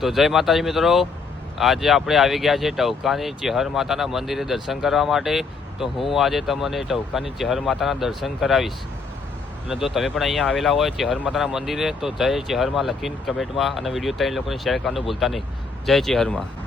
તો જય માતાજી મિત્રો, આજે આપણે આવી ગયા છે ટહુકાની ચેહર માતાના મંદિરે દર્શન કરવા માટે। તો હું આજે તમને ટહુકાની ચેહર માતાના દર્શન કરાવીશ। અને જો તમે પણ અહીંયા આવેલા હોય ચેહર માતાના મંદિરે તો જય ચેહરમાં લખીને કમેન્ટમાં અને વિડીયો 3 લોકોને શેર કરવાનું ભૂલતા નહીં। જય ચેહરમાં।